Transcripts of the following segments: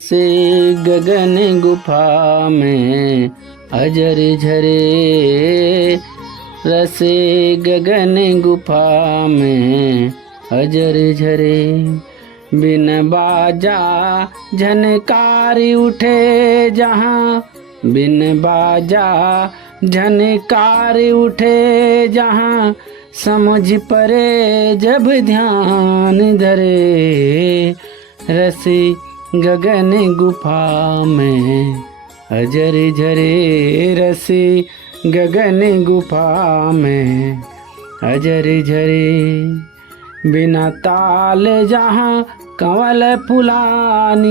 से गगन गुफा में अजर झरे, रसे गगन गुफा में अजर झरे। बिन बाजा झनकारी उठे जहाँ, बिन बाजा झनकारी उठे जहाँ, समझ परे जब ध्यान धरे। रसी गगन गुफा में अजर झरे, रसी गगन गुफा में अजर झरे। बिना ताल जहाँ कंवल फुलानी,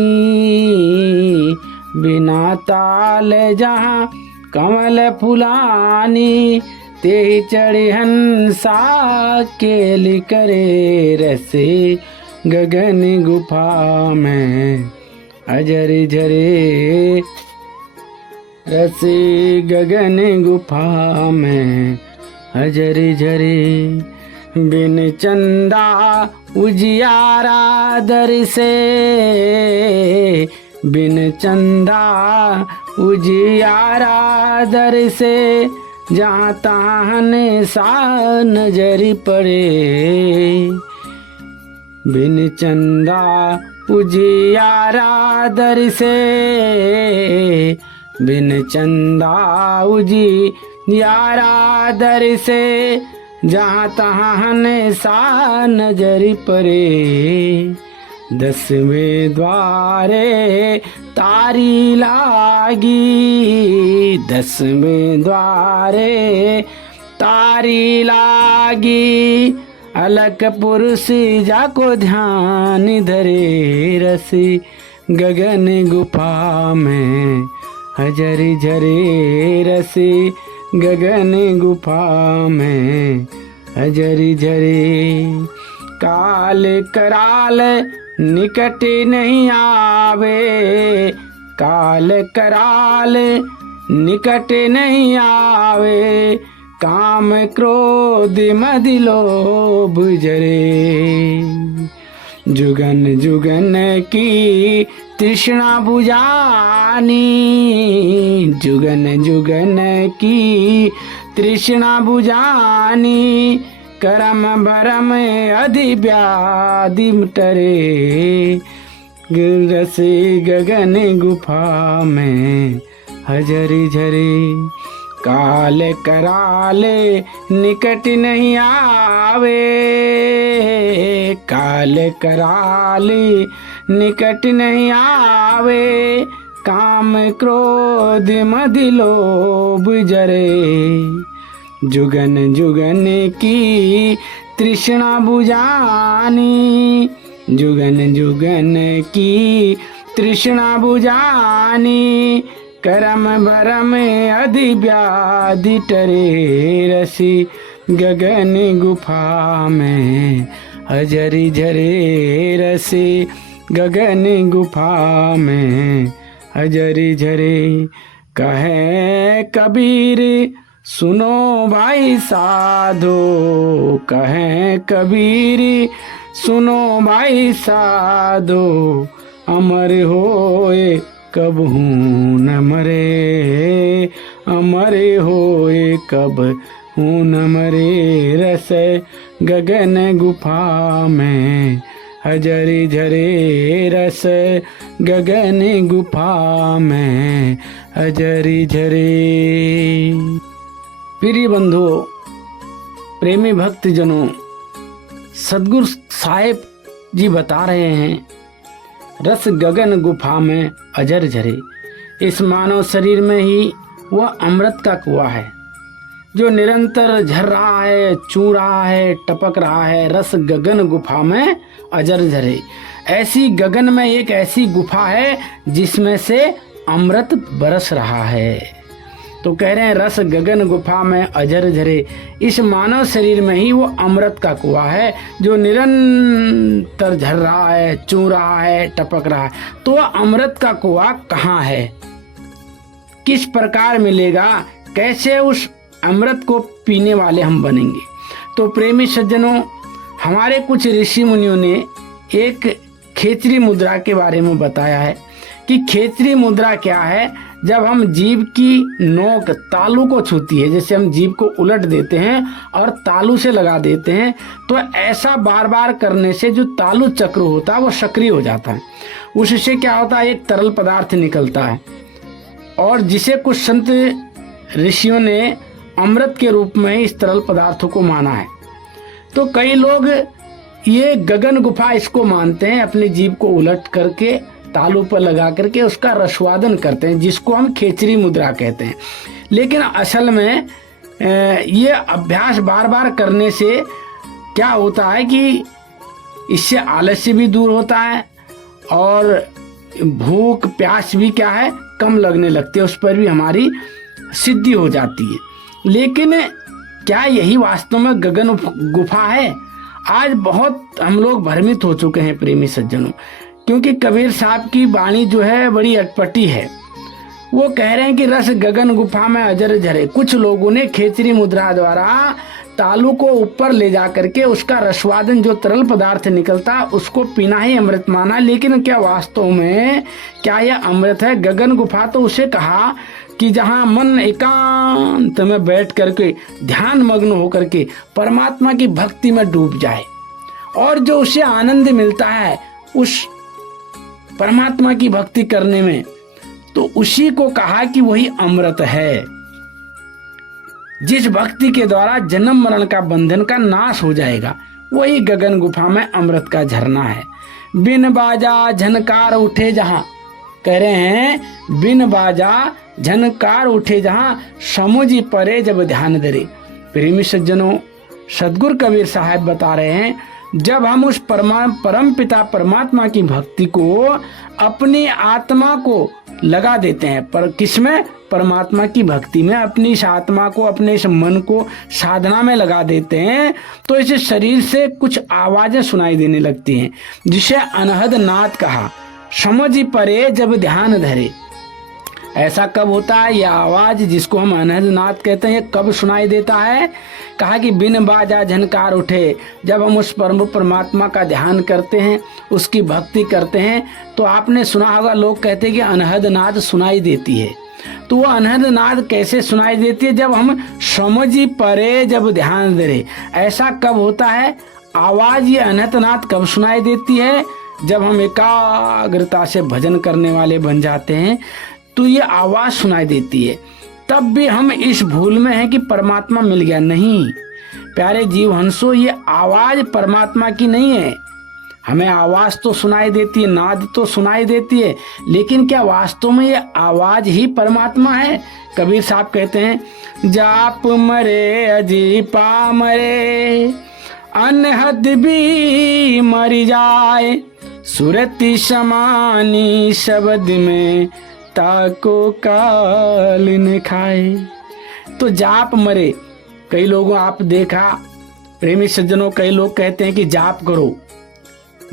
बिना ताल जहाँ कंवल फुलानी, ते चढ़ी हंसा केली करे। रसे गगन गुफा में अजर झरे, रसे गगन गुफा में अजर झरे। बिन चंदा उजियारा दर से, बिन चंदा उजियारा दर से, जहाँ तहाँ सा नजर पड़े। बिन चंदा उजियारा दर से, बिन चंदा उजियारा दर से, जहाँ तहाँ सा नजर पड़े। 10वें द्वारे तारी लागी, 10वें द्वारे तारी लागी, अलग पुरुष जाको ध्यान धरे। रसी गगन गुफा में अजर झरे, रसी गगन गुफा में अजर झरे। काल कराल निकट नहीं आवे, काल कराल निकट नहीं आवे, काम क्रोध मद लोभ जरे। जुगन जुगन की तृष्णा बुझानी, जुगन जुगन की तृष्णा बुझानी, करम भरम अधि व्याधि टरे। रसे गगन गुफा में अजर झरे। काल कराले निकट नहीं आवे, काल कराले निकट नहीं आवे, काम क्रोध मद लोभ जरे। जुगन जुगन की तृष्णा बुझानी, जुगन जुगन की तृष्णा बुझानी, करम भरम अधि व्याधि टरे। रसी गगन गुफा में अजर झरे, रसी गगन गुफा में अजर झरे। कहे कबीर सुनो भाई साधो, कहे कबीर सुनो भाई साधो, अमर होए कबहू न मरे, अमर होए कबहू न मरे। रस गगन गुफा में अजर झरे, रस गगन गुफा में अजर झरे। प्रिय बंधुओं, प्रेमी भक्त जनों, सदगुरु साहेब जी बता रहे हैं, रस गगन गुफा में अजर झरे। इस मानव शरीर में ही वह अमृत का कुआं है जो निरंतर झर रहा है, चू रहा है, टपक रहा है। रस गगन गुफा में अजर झरे। ऐसी गगन में एक ऐसी गुफा है जिसमें से अमृत बरस रहा है। तो कह रहे हैं रस गगन गुफा में अजर झरे। इस मानव शरीर में ही वो अमृत का कुआं है जो निरंतर झर रहा है, चू रहा है, टपक रहा है। तो अमृत का कुआं कहाँ है, किस प्रकार मिलेगा, कैसे उस अमृत को पीने वाले हम बनेंगे। तो प्रेमी सज्जनों, हमारे कुछ ऋषि मुनियों ने एक खेचरी मुद्रा के बारे में बताया है कि खेचरी मुद्रा क्या है। जब हम जीभ की नोक तालू को छूती है, जैसे हम जीभ को उलट देते हैं और तालू से लगा देते हैं, तो ऐसा बार बार करने से जो तालु चक्र होता है वो सक्रिय हो जाता है। उससे क्या होता है, एक तरल पदार्थ निकलता है, और जिसे कुछ संत ऋषियों ने अमृत के रूप में इस तरल पदार्थों को माना है। तो कई लोग ये गगन गुफा इसको मानते हैं, अपनी जीभ को उलट करके तालू पर लगा करके उसका रसवादन करते हैं, जिसको हम खेचरी मुद्रा कहते हैं। लेकिन असल में ये अभ्यास बार बार करने से क्या होता है कि इससे आलस्य भी दूर होता है और भूख प्यास भी क्या है कम लगने लगती है, उस पर भी हमारी सिद्धि हो जाती है। लेकिन क्या यही वास्तव में गगन गुफा है? आज बहुत हम लोग भ्रमित हो चुके हैं प्रेमी सज्जनों, क्योंकि कबीर साहब की वाणी जो है बड़ी अटपटी है। वो कह रहे हैं कि रस गगन गुफा में अजर झरे। कुछ लोगों ने खेचरी मुद्रा द्वारा तालू को ऊपर ले जा करके उसका रसवादन जो तरल पदार्थ निकलता उसको पीना ही अमृत माना। लेकिन क्या वास्तव में क्या यह अमृत है? गगन गुफा तो उसे कहा कि जहाँ मन एकांत में बैठ करके ध्यान मग्न होकर के परमात्मा की भक्ति में डूब जाए, और जो उसे आनंद मिलता है उस परमात्मा की भक्ति करने में, तो उसी को कहा कि वही अमृत है। जिस भक्ति के द्वारा जन्म मरण का बंधन का नाश हो जाएगा, वही गगन गुफा में अमृत का झरना है। बिन बाजा झनकार उठे जहां, कह रहे हैं बिन बाजा झनकार उठे जहां, समुझ परे जब ध्यान धरे। प्रेमी सज्जनों, सदगुरु कबीर साहब बता रहे हैं, जब हम उस परम पिता परमात्मा की भक्ति को अपनी आत्मा को लगा देते हैं, पर किसमें? परमात्मा की भक्ति में अपनी इस आत्मा को, अपने इस मन को साधना में लगा देते हैं, तो इस शरीर से कुछ आवाजें सुनाई देने लगती हैं, जिसे अनहद नाद कहा। समझ परे जब ध्यान धरे। ऐसा कब होता है? यह आवाज जिसको हम अनहद नाद कहते हैं, ये कब सुनाई देता है? कहा कि बिन बाजा झनकार उठे। जब हम उस परम परमात्मा का ध्यान करते हैं, उसकी भक्ति करते हैं, तो आपने सुना होगा लोग कहते हैं कि अनहद नाद सुनाई देती है। तो वो अनहद नाद कैसे सुनाई देती है? जब हम समझी परे जब ध्यान धरे। ऐसा कब होता है? आवाज ये अनहद नाद कब सुनाई देती है? जब हम एकाग्रता से भजन करने वाले बन जाते हैं, तो ये आवाज सुनाई देती है। तब भी हम इस भूल में हैं कि परमात्मा मिल गया। नहीं प्यारे जीव हंसो, ये आवाज परमात्मा की नहीं है। हमें आवाज तो सुनाई देती है, नाद तो सुनाई देती है, लेकिन क्या वास्तव में ये आवाज ही परमात्मा है? कबीर साहब कहते हैं, जाप मरे अजीपा मरे, अनहद भी मरी जाए, सुरति समानी शब्द में ताको काल न खाए। तो जाप मरे। कई लोगों आप देखा प्रेमी सज्जनों, कई लोग कहते हैं कि जाप करो,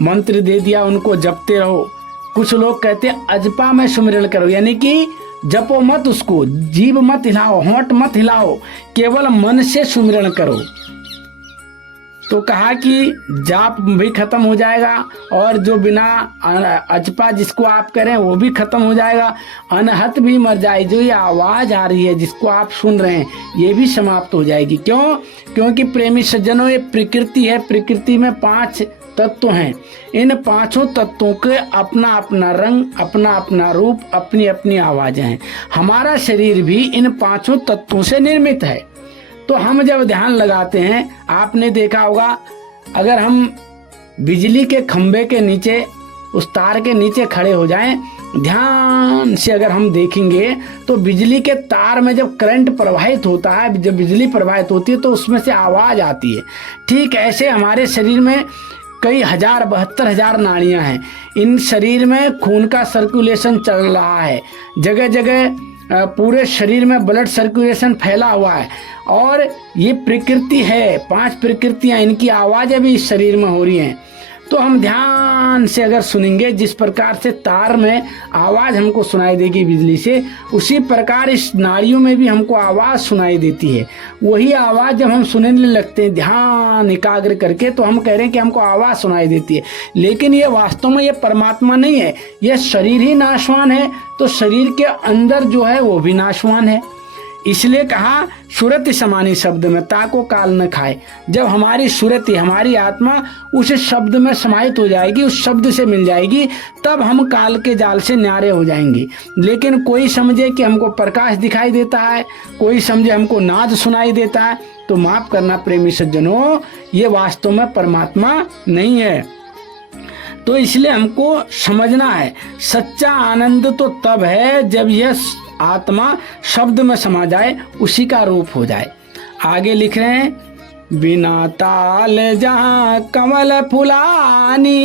मंत्र दे दिया उनको, जपते रहो। कुछ लोग कहते हैं अजपा में सुमिरन करो, यानी कि जपो मत, उसको जीभ मत हिलाओ, होंठ मत हिलाओ, केवल मन से सुमिरन करो। तो कहा कि जाप भी खत्म हो जाएगा, और जो बिना अजपा जिसको आप करें वो भी खत्म हो जाएगा, अनहत भी मर जाए। जो ये आवाज आ रही है जिसको आप सुन रहे हैं, ये भी समाप्त हो जाएगी। क्यों? क्योंकि प्रेमी सज्जनों, ये प्रकृति है, प्रकृति में 5 तत्व हैं। इन 5 तत्वों के अपना अपना रंग, अपना अपना रूप, अपनी अपनी आवाजें हैं। हमारा शरीर भी इन 5 तत्वों से निर्मित है। तो हम जब ध्यान लगाते हैं, आपने देखा होगा, अगर हम बिजली के खंभे के नीचे, उस तार के नीचे खड़े हो जाएं, ध्यान से अगर हम देखेंगे, तो बिजली के तार में जब करंट प्रवाहित होता है, जब बिजली प्रवाहित होती है, तो उसमें से आवाज आती है। ठीक ऐसे हमारे शरीर में कई हजार 72,000 नाड़ियां हैं। इन शरीर में खून का सर्कुलेशन चल रहा है, जगह जगह पूरे शरीर में ब्लड सर्कुलेशन फैला हुआ है। और ये प्रकृति है, 5 प्रकृतियां, इनकी आवाजें भी इस शरीर में हो रही हैं। तो हम ध्यान से अगर सुनेंगे, जिस प्रकार से तार में आवाज हमको सुनाई देगी बिजली से, उसी प्रकार इस नाड़ियों में भी हमको आवाज सुनाई देती है। वही आवाज जब हम सुनने लगते हैं ध्यान एकाग्र करके, तो हम कह रहे हैं कि हमको आवाज सुनाई देती है, लेकिन ये वास्तव में ये परमात्मा नहीं है, यह शरीर ही नाशवान है। तो शरीर के अंदर जो है वो भी नाशवान है। इसलिए कहा सुरति समानी शब्द में ताको काल न खाए। जब हमारी सुरति, हमारी आत्मा उस शब्द में समाहित हो जाएगी, उस शब्द से मिल जाएगी, तब हम काल के जाल से न्यारे हो जाएंगे। लेकिन कोई समझे कि हमको प्रकाश दिखाई देता है, कोई समझे हमको नाद सुनाई देता है, तो माफ करना प्रेमी सज्जनों, ये वास्तव में परमात्मा नहीं है। तो इसलिए हमको समझना है, सच्चा आनंद तो तब है जब यह आत्मा शब्द में समा जाए, उसी का रूप हो जाए। आगे लिख रहे हैं, बिना ताल जहाँ कमल फुलानी,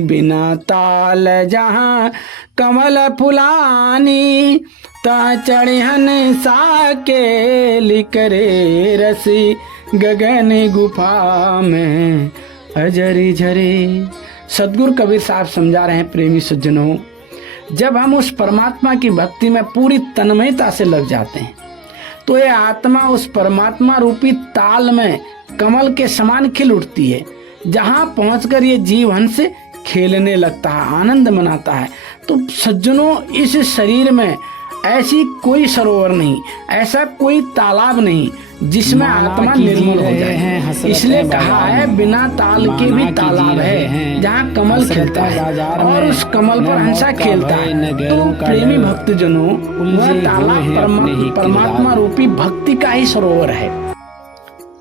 बिना ताल जहाँ कमल फुलानी, ता चढ़हन साके लिकरे रसी गगन गुफा में अजरी झरे। सदगुरु कबीर साहब समझा रहे हैं प्रेमी सज्जनों, जब हम उस परमात्मा की भक्ति में पूरी तन्मयता से लग जाते हैं, तो ये आत्मा उस परमात्मा रूपी ताल में कमल के समान खिल उठती है, जहां पहुंचकर ये जीव हंस खेलने लगता है, आनंद मनाता है। तो सज्जनों, इस शरीर में ऐसी कोई सरोवर नहीं, ऐसा कोई तालाब नहीं जिसमें आत्मा निर्मल हो जाए। इसलिए कहा है बिना ताल के भी तालाब है जहाँ कमल खिलता है और उस कमल पर हंसा खेलता है। तो प्रेमी भक्तजनों, वह तालाब परमात्मा रूपी भक्ति का ही सरोवर है।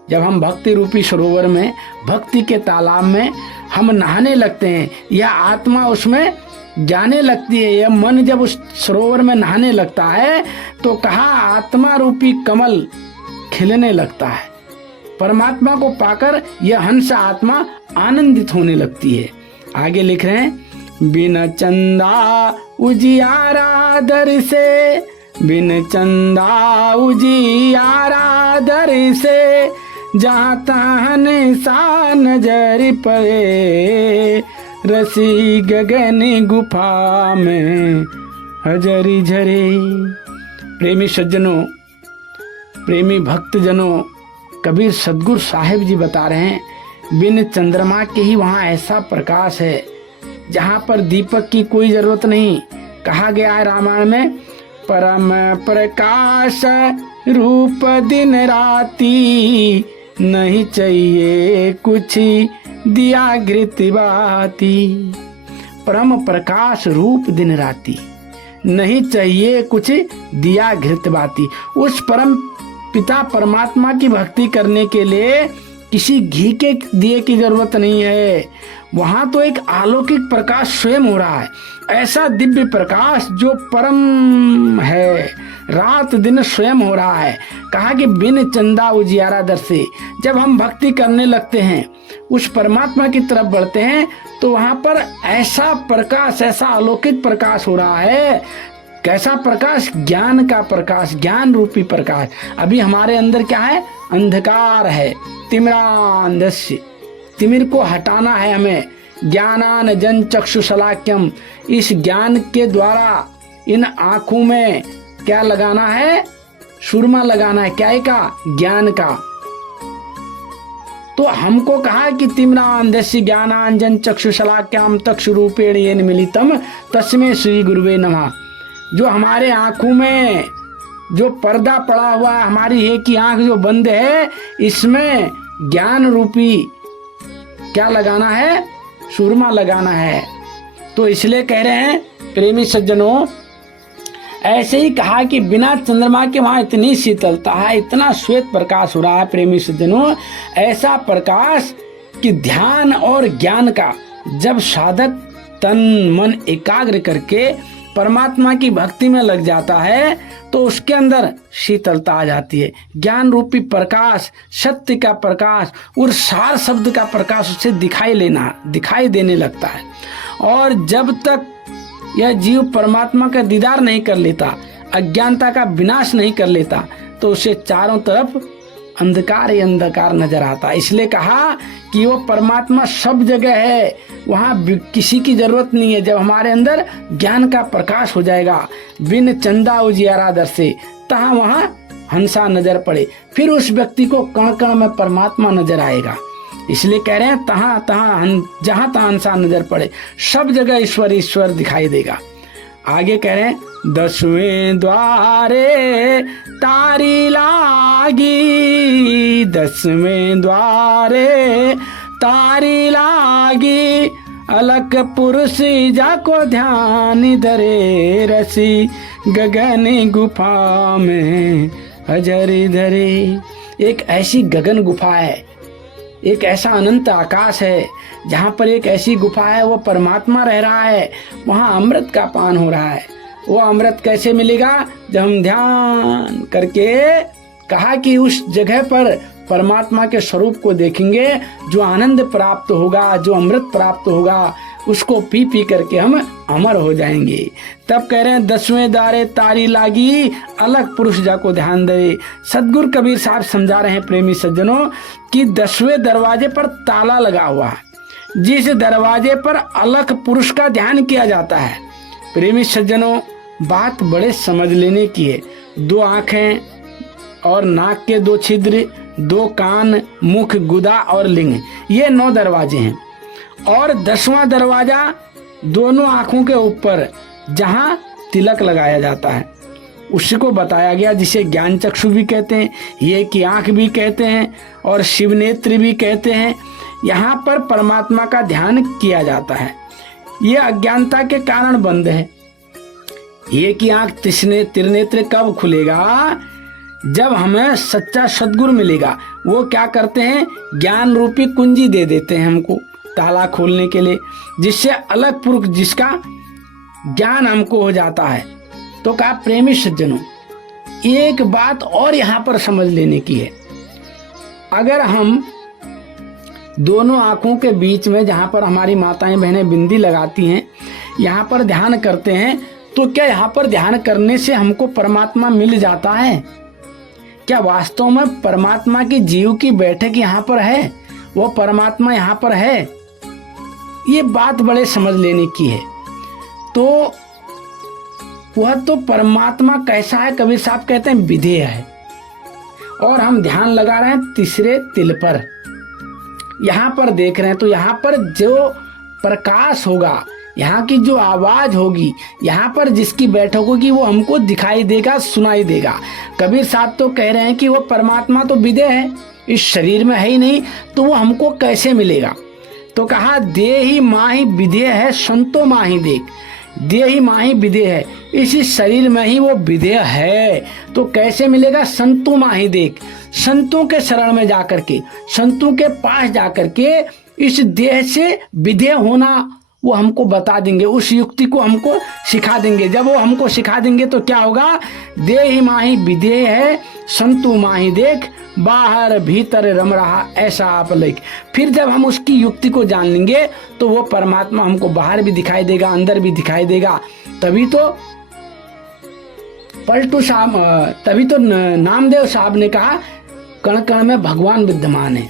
जब हम भक्ति रूपी सरोवर में, भक्ति के तालाब में हम नहाने लगते हैं, या आत्मा उसमें जाने लगती है, या मन जब उस सरोवर में नहाने लगता है, तो कहा आत्मा रूपी कमल खिलने लगता है। परमात्मा को पाकर यह हंस आत्मा आनंदित होने लगती है। आगे लिख रहे हैं, बिन चंदा उजियारा दर से, बिन चंदा उजियारा दर से, जहाँ तहाँ सा नजर पड़े, रसी गगन गुफा में हजरी झरे। प्रेमी सज्जनों, प्रेमी भक्तजनों, कबीर सदगुरु साहिब जी बता रहे हैं, बिन चंद्रमा के ही वहाँ ऐसा प्रकाश है जहाँ पर दीपक की कोई जरूरत नहीं। कहा गया है रामायण में, परम प्रकाश रूप दिन राती, नहीं चाहिए कुछ दिया घृत बाती। परम प्रकाश रूप दिन राती, नहीं चाहिए कुछ दिया घृत बाती। उस परम पिता परमात्मा की भक्ति करने के लिए किसी घी के दिए की जरूरत नहीं है। वहां तो एक अलौकिक प्रकाश स्वयं हो रहा है, ऐसा दिव्य प्रकाश जो परम है, रात दिन स्वयं हो रहा है। कहा कि बिन चंदा उजियारा दर से, जब हम भक्ति करने लगते हैं, उस परमात्मा की तरफ बढ़ते हैं, तो वहां पर ऐसा प्रकाश, ऐसा अलौकिक प्रकाश हो रहा है। कैसा प्रकाश? ज्ञान का प्रकाश, ज्ञान रूपी प्रकाश। अभी हमारे अंदर क्या है? अंधकार है, तिमिरांधस्य, तिमिर को हटाना है हमें। ज्ञानान जन चक्षुशलाक्यम, इस ज्ञान के द्वारा इन आंखों में क्या लगाना है? सुरमा लगाना है। क्या का? ज्ञान का। तो हमको कहा कि तिमिरांधस्य ज्ञानांजन चक्षुशलाक्याम चक्षुरूपेण येन मिलितम तस्मै श्री गुरुवे नमः। जो हमारे आंखों में जो पर्दा पड़ा हुआ है, हमारी एक ही आंख जो बंद है, इसमें ज्ञान रूपी क्या लगाना है? सुरमा लगाना है। तो इसलिए कह रहे हैं प्रेमी सज्जनों, ऐसे ही कहा कि बिना चंद्रमा के वहां इतनी शीतलता है, इतना श्वेत प्रकाश हो रहा है प्रेमी सज्जनों, ऐसा प्रकाश कि ध्यान और ज्ञान का जब साधक तन मन एकाग्र करके परमात्मा की भक्ति में लग जाता है, तो उसके अंदर शीतलता आ जाती है। ज्ञान रूपी प्रकाश, सत्य का प्रकाश और सार शब्द का प्रकाश उसे दिखाई देने लगता है। और जब तक यह जीव परमात्मा का दीदार नहीं कर लेता, अज्ञानता का विनाश नहीं कर लेता, तो उसे चारों तरफ अंधकार ही अंधकार नजर आता है। इसलिए कहा कि वो परमात्मा सब जगह है, वहाँ किसी की जरूरत नहीं है। जब हमारे अंदर ज्ञान का प्रकाश हो जाएगा, बिन चंदा उजियारा दर से, तहाँ वहाँ हंसा नजर पड़े, फिर उस व्यक्ति को कण कण में परमात्मा नजर आएगा। इसलिए कह रहे हैं तहाँ तहाँ जहाँ तहाँ हंसा नजर पड़े, सब जगह ईश्वर ईश्वर दिखाई देगा। आगे कह रहे हैं 10वें द्वारे तारी लागी, 10वें द्वारे तारी लागी, अलख पुरुष जाको ध्यान धरे, रसी गगन गुफा में अजर धरे। एक ऐसी गगन गुफा है, एक ऐसा अनंत आकाश है जहाँ पर एक ऐसी गुफा है, वो परमात्मा रह रहा है, वहाँ अमृत का पान हो रहा है। वो अमृत कैसे मिलेगा? जब हम ध्यान करके, कहा कि उस जगह पर परमात्मा के स्वरूप को देखेंगे, जो आनंद प्राप्त होगा, जो अमृत प्राप्त होगा, उसको पी पी करके हम अमर हो जाएंगे। तब कह रहे हैं 10वें द्वारे तारी लागी, अलग पुरुष जाको ध्यान दे। सदगुरु कबीर साहब समझा रहे हैं प्रेमी सज्जनों कि 10वें दरवाजे पर ताला लगा हुआ है, जिस दरवाजे पर अलग पुरुष का ध्यान किया जाता है। प्रेमी सज्जनों, बात बड़े समझ लेने की है। 2 आंखें और नाक के 2 छिद्र, 2 कान, मुख, गुदा और लिंग, ये 9 दरवाजे हैं। और 10वां दरवाजा दोनों आंखों के ऊपर जहां तिलक लगाया जाता है, उसको बताया गया, जिसे ज्ञान चक्षु भी कहते हैं, ये की आंख भी कहते हैं और शिव नेत्र भी कहते हैं। यहाँ पर परमात्मा का ध्यान किया जाता है। ये अज्ञानता के कारण बंद है। ये की आंख त्रिनेत्र कब खुलेगा? जब हमें सच्चा सद्गुरु मिलेगा। वो क्या करते हैं? ज्ञान रूपी कुंजी दे देते हैं हमको ताला खोलने के लिए, जिससे अलग पुरुष जिसका ज्ञान हमको हो जाता है। तो कहा प्रेमी सज्जनों, एक बात और यहाँ पर समझ लेने की है। अगर हम दोनों आंखों के बीच में, जहाँ पर हमारी माताएं बहनें बिंदी लगाती हैं, यहाँ पर ध्यान करते हैं, तो क्या यहाँ पर ध्यान करने से हमको परमात्मा मिल जाता है? क्या वास्तव में परमात्मा की जीव की बैठक यहाँ पर है? वो परमात्मा यहाँ पर है? ये बात बड़े समझ लेने की है। तो वह तो परमात्मा कैसा है? कबीर साहब कहते हैं विधेय है। और हम ध्यान लगा रहे हैं तीसरे तिल पर, यहाँ पर देख रहे हैं, तो यहाँ पर जो प्रकाश होगा, यहाँ की जो आवाज होगी, यहाँ पर जिसकी बैठक होगी, वो हमको दिखाई देगा, सुनाई देगा। कबीर साहब तो कह रहे हैं कि वो परमात्मा तो विधेय है, इस शरीर में है ही नहीं, तो वो हमको कैसे मिलेगा? तो कहा देहि माही विधेय है, संतो माही देख। देहि माही विधेय है, इसी शरीर में ही वो विधेय है। तो कैसे मिलेगा? संतो माही देख। संतों के शरण में जाकर के, संतों के पास जाकर के इस देह से विधेय होना वो हमको बता देंगे, उस युक्ति को हमको सिखा देंगे। जब वो हमको सिखा देंगे तो क्या होगा? देहि माही विधेय है, संतु माही देख, बाहर भीतर रम रहा ऐसा आप लिख। फिर जब हम उसकी युक्ति को जान लेंगे तो वो परमात्मा हमको बाहर भी दिखाई देगा, अंदर भी दिखाई देगा। तभी तो नामदेव साहब ने कहा कण कण में भगवान विद्यमान है,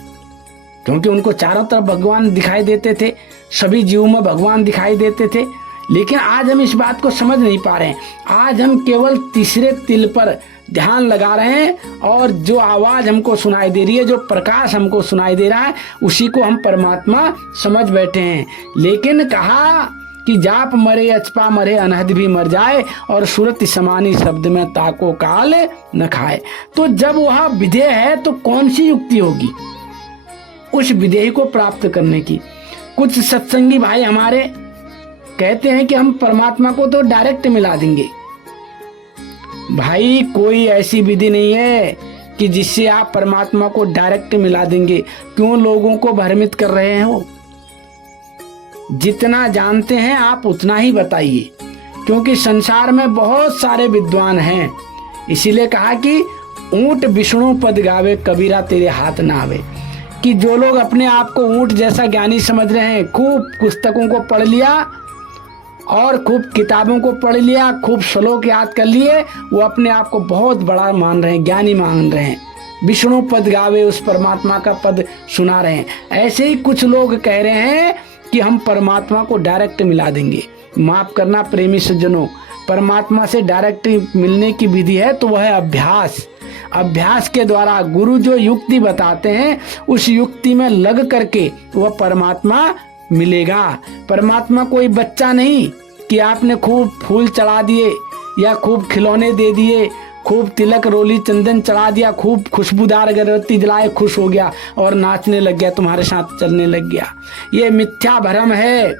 क्योंकि उनको चारों तरफ भगवान दिखाई देते थे, सभी जीवों में भगवान दिखाई देते थे। लेकिन आज हम इस बात को समझ नहीं पा रहे हैं। आज हम केवल तीसरे तिल पर ध्यान लगा रहे हैं, और जो आवाज हमको सुनाई दे रही है, जो प्रकाश हमको सुनाई दे रहा है, उसी को हम परमात्मा समझ बैठे हैं। लेकिन कहा कि जाप मरे अचपा मरे अनहद भी मर जाए, और सूरत समानी शब्द में ताको काल न खाए। तो जब वह विधेय है तो कौन सी युक्ति होगी उस विधेय को प्राप्त करने की? कुछ सत्संगी भाई हमारे कहते हैं कि हम परमात्मा को तो डायरेक्ट मिला देंगे। भाई कोई ऐसी विधि नहीं है कि जिससे आप परमात्मा को डायरेक्ट मिला देंगे। क्यों लोगों को भ्रमित कर रहे हो? जितना जानते हैं आप उतना ही बताइए, क्योंकि संसार में बहुत सारे विद्वान हैं। इसीलिए कहा कि ऊंट विष्णु पद गावे, कबीरा तेरे हाथ ना आवे। कि जो लोग अपने आप को ऊंट जैसा ज्ञानी समझ रहे हैं, खूब पुस्तकों को पढ़ लिया और खूब किताबों को पढ़ लिया, खूब श्लोक याद कर लिए, वो अपने आप को बहुत बड़ा मान रहे हैं, ज्ञानी मान रहे हैं। विष्णु पद गावे, उस परमात्मा का पद सुना रहे हैं। ऐसे ही कुछ लोग कह रहे हैं कि हम परमात्मा को डायरेक्ट मिला देंगे। माफ करना प्रेमी सज्जनों, परमात्मा से डायरेक्ट मिलने की विधि है तो वह है अभ्यास। अभ्यास के द्वारा गुरु जो युक्ति बताते हैं उस युक्ति में लग करके वह परमात्मा मिलेगा। परमात्मा कोई बच्चा नहीं कि आपने खूब फूल चढ़ा दिए या खूब खिलौने दे दिए, खूब तिलक रोली चंदन चढ़ा दिया, खूब खुशबूदार अगरबत्ती जलाए, खुश हो गया और नाचने लग गया, तुम्हारे साथ चलने लग गया। ये मिथ्या भ्रम है।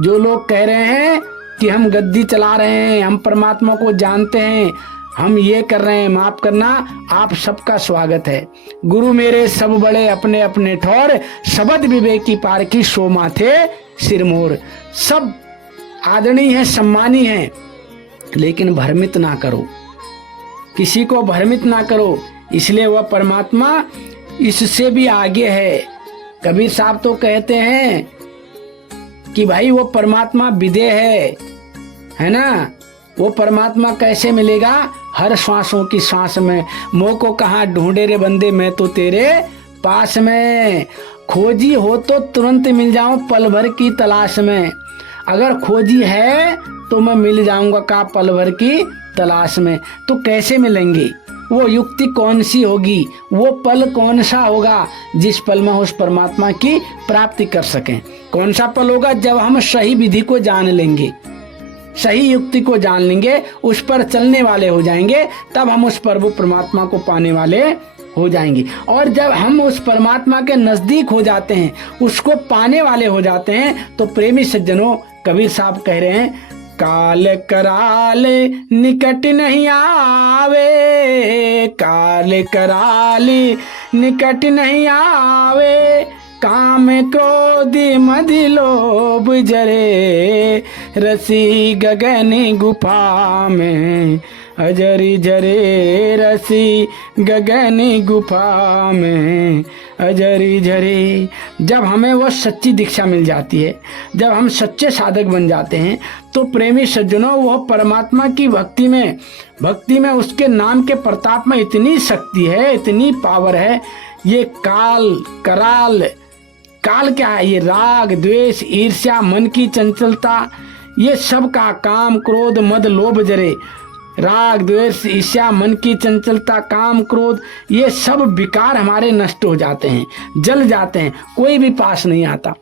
जो लोग कह रहे हैं कि हम गद्दी चला रहे हैं, हम परमात्मा को जानते हैं, हम ये कर रहे हैं, माफ करना, आप सबका स्वागत है। गुरु मेरे सब बड़े अपने अपने ठौर, शबद विवेक की पार की सो माथे सिरमोर। सब आदरणीय है, सम्मानी है, लेकिन भ्रमित ना करो, किसी को भ्रमित ना करो। इसलिए वह परमात्मा इससे भी आगे है। कबीर साहब तो कहते हैं कि भाई वो परमात्मा विदेह है ना। वो परमात्मा कैसे मिलेगा? हर श्वासों की सांस में। मोह को कहाँ ढूंढे रे बंदे, मैं तो तेरे पास में। खोजी हो तो तुरंत मिल जाऊं पल भर की तलाश में। अगर खोजी है तो मैं मिल जाऊंगा का पल भर की तलाश में। तो कैसे मिलेंगे? वो युक्ति कौन सी होगी? वो पल कौन सा होगा जिस पल में उस परमात्मा की प्राप्ति कर सकें? कौन सा पल होगा? जब हम सही विधि को जान लेंगे, सही युक्ति को जान लेंगे, उस पर चलने वाले हो जाएंगे, तब हम उस प्रभु परमात्मा को पाने वाले हो जाएंगे। और जब हम उस परमात्मा के नजदीक हो जाते हैं, उसको पाने वाले हो जाते हैं, तो प्रेमी सज्जनों, कबीर साहब कह रहे हैं, काल कराल निकट नहीं आवे, काल कराल निकट नहीं आवे, काम क्रोध मद लोभ जरे, रसी गगन गुफा में अजरी जरे, रसी गगन गुफा में अजरी जरे। जब हमें वो सच्ची दीक्षा मिल जाती है, जब हम सच्चे साधक बन जाते हैं, तो प्रेमी सज्जनों, वह परमात्मा की भक्ति में उसके नाम के प्रताप में इतनी शक्ति है, इतनी पावर है। ये काल कराल, काल क्या है? ये राग द्वेष ईर्ष्या मन की चंचलता, ये सब का काम क्रोध मद लोभ जरे। राग द्वेष ईर्ष्या मन की चंचलता काम क्रोध, ये सब विकार हमारे नष्ट हो जाते हैं, जल जाते हैं, कोई भी पास नहीं आता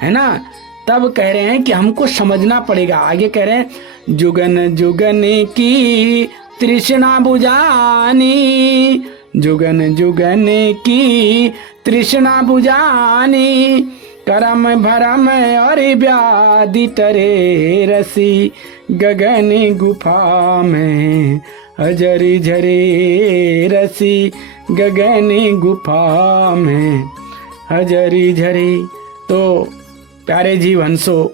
है ना। तब कह रहे हैं कि हमको समझना पड़ेगा। आगे कह रहे हैं, जुगन जुगन की तृष्णा बुझानी, जुगन जुगन की तृष्णा बुझानी, करम भरम और व्याधि टरे, रसी गगन गुफा में अजरी झरे, रसी गगन गुफा में अजरी झरे। तो प्यारे जीव हंसो,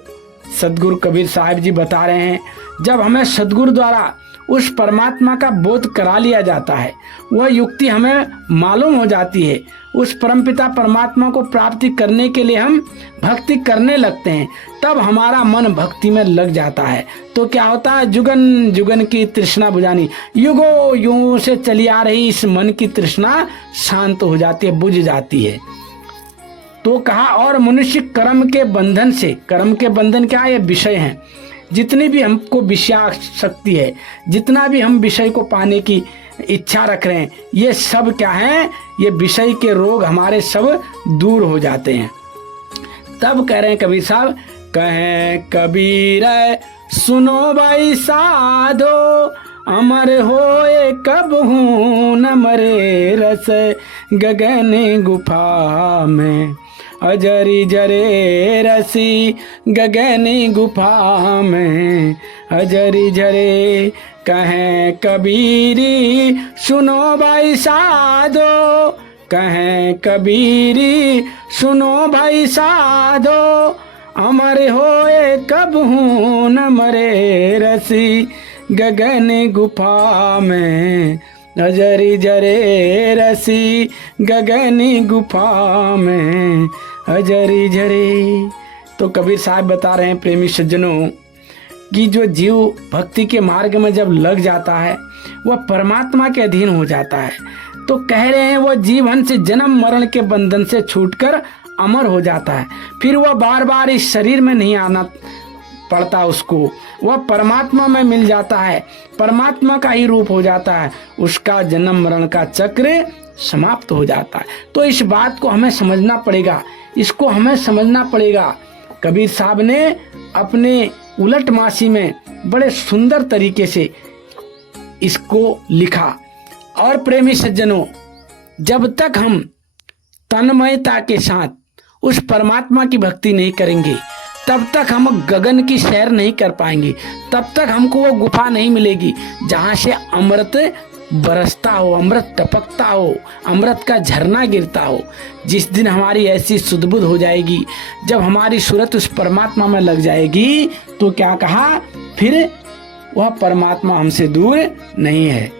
सदगुरु कबीर साहब जी बता रहे हैं, जब हमें सदगुरु द्वारा उस परमात्मा का बोध करा लिया जाता है, वह युक्ति हमें मालूम हो जाती है, उस परमपिता परमात्मा को प्राप्ति करने के लिए हम भक्ति करने लगते हैं, तब हमारा मन भक्ति में लग जाता है। तो क्या होता है? जुगन जुगन की तृष्णा बुझानी, युगो युगों से चली आ रही इस मन की तृष्णा शांत हो जाती है, बुझ जाती है। तो कहा, और मनुष्य कर्म के बंधन से, कर्म के बंधन क्या है? ये विषय हैं। जितनी भी हमको विषयाशक्ति है, जितना भी हम विषय को पाने की इच्छा रख रहे हैं, ये सब क्या है? ये विषय के रोग हमारे सब दूर हो जाते हैं। तब कह रहे हैं कबीर साहब, कहें कबीर सुनो भाई साधो, अमर होए कब हूँ न मरे, रस गगन गुफा में अजरी जरे, रसी गगन गुफा में अजरी जरे। कहें कबीरी सुनो भाई साधो, कहें कबीरी सुनो भाई साधो, अमर होए कब हूँ न मरे, रसी गगन गुफा में अजरी जरे, रसी गगन गुफा में अजरी जरे। तो कबीर साहब बता रहे हैं प्रेमी सज्जनों कि जो जीव भक्ति के मार्ग में जब लग जाता है, वह परमात्मा के अधीन हो जाता है। तो कह रहे हैं वह जीवन से जन्म मरण के बंधन से छूटकर अमर हो जाता है। फिर वह बार बार इस शरीर में नहीं आना पड़ता उसको, वह परमात्मा में मिल जाता है, परमात्मा का ही रूप हो जाता है, उसका जन्म मरण का चक्र समाप्त हो जाता है। तो इस बात को हमें समझना पड़ेगा, इसको हमें समझना पड़ेगा। कबीर साहब ने अपने उलट मासी में बड़े सुंदर तरीके से इसको लिखा। और प्रेमी सज्जनों, जब तक हम तन्मयता के साथ उस परमात्मा की भक्ति नहीं करेंगे, तब तक हम गगन की सैर नहीं कर पाएंगे, तब तक हमको वो गुफा नहीं मिलेगी जहाँ से अमृत बरसता हो, अमृत टपकता हो, अमृत का झरना गिरता हो। जिस दिन हमारी ऐसी सुध-बुध हो जाएगी, जब हमारी सूरत उस परमात्मा में लग जाएगी, तो क्या कहा, फिर वह परमात्मा हमसे दूर नहीं है।